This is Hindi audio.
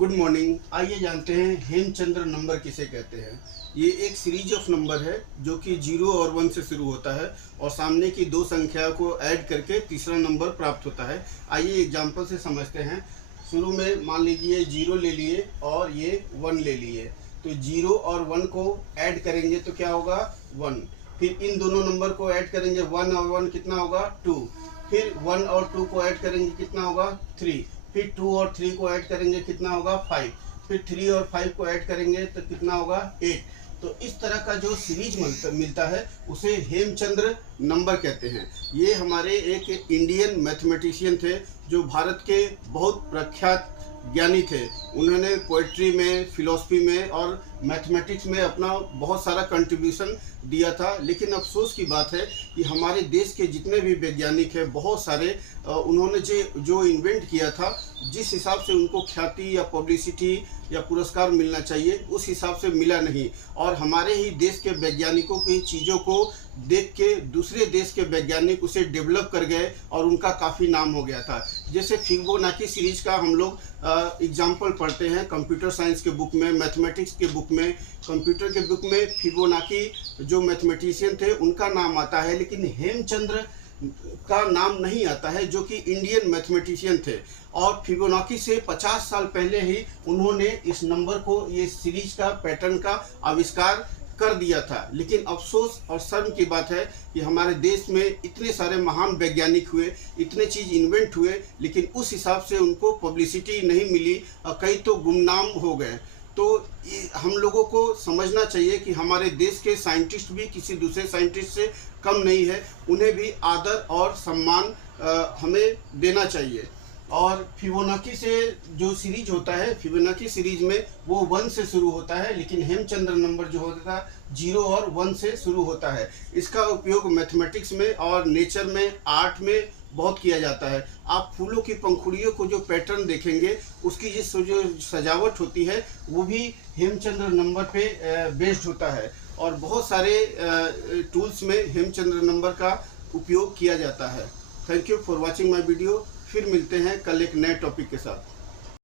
Good morning. आइए जानते हैं हेमचंद्र नंबर किसे कहते हैं। ये एक सीरीज ऑफ नंबर है जो कि 0 और 1 से शुरू होता है और सामने की दो संख्या को ऐड करके तीसरा नंबर प्राप्त होता है। आइए एग्जांपल से समझते हैं। शुरू में मान लीजिए 0 ले लिए और ये 1 ले लिए, तो 0 और 1 को ऐड करेंगे तो क्या होगा 1। फिर इन दोनों नंबर को ऐड करेंगे, 1 और 1 कितना होगा 2। फिर 1 और 2 को ऐड करेंगे कितना होगा 3। फिर 2 और 3 को ऐड करेंगे कितना होगा 5। फिर 3 और 5 को ऐड करेंगे तो कितना होगा 8। तो इस तरह का जो सीरीज मिलता है उसे हेमचंद्र नंबर कहते हैं। ये हमारे एक इंडियन मैथमेटिशियन थे जो भारत के बहुत प्रख्यात ज्ञानी थे। उन्होंने पोएट्री में, फिलॉसफी में और मैथमेटिक्स में अपना बहुत सारा कंट्रीब्यूशन दिया था। लेकिन अफसोस की बात है कि हमारे देश के जितने भी वैज्ञानिक हैं बहुत सारे उन्होंने जो इन्वेंट किया था, जिस हिसाब से उनको ख्याति या पब्लिसिटी या पुरस्कार मिलना चाहिए उस हिसाब से मिला नहीं। और हमारे ही देश के वैज्ञानिकों की चीज़ों को देख के दूसरे देश के वैज्ञानिक उसे डेवलप कर गए और उनका काफ़ी नाम हो गया था। जैसे फिबोनाची सीरीज का हम लोग एग्जाम्पल पढ़ते हैं कंप्यूटर साइंस के बुक में, मैथमेटिक्स के बुक में। कंप्यूटर के बुक में फिबोनाची जो मैथमेटिशियन थे उनका नाम आता है, लेकिन हेमचंद्र का नाम नहीं आता है जो कि इंडियन मैथमेटिशियन थे। और फिबोनाची से 50 साल पहले ही उन्होंने इस नंबर को, ये सीरीज का पैटर्न का आविष्कार कर दिया था। लेकिन अफसोस और शर्म की बात है कि हमारे देश में इतने सारे महान वैज्ञानिक हुए, इतने चीज़ इन्वेंट हुए, लेकिन उस हिसाब से उनको पब्लिसिटी नहीं मिली और कई तो गुमनाम हो गए। तो हम लोगों को समझना चाहिए कि हमारे देश के साइंटिस्ट भी किसी दूसरे साइंटिस्ट से कम नहीं है, उन्हें भी आदर और सम्मान हमें देना चाहिए। और फिबोनाची से जो सीरीज होता है, फिबोनाची सीरीज में वो 1 से शुरू होता है, लेकिन हेमचंद्र नंबर जो होता है 0 और 1 से शुरू होता है। इसका उपयोग मैथमेटिक्स में और नेचर में, आर्ट में बहुत किया जाता है। आप फूलों की पंखुड़ियों को जो पैटर्न देखेंगे उसकी जो सजावट होती है वो भी हेमचंद्र नंबर पे बेस्ड होता है। और बहुत सारे टूल्स में हेमचंद्र नंबर का उपयोग किया जाता है। Thank you for watching my video. फिर मिलते हैं कल एक नए टॉपिक के साथ।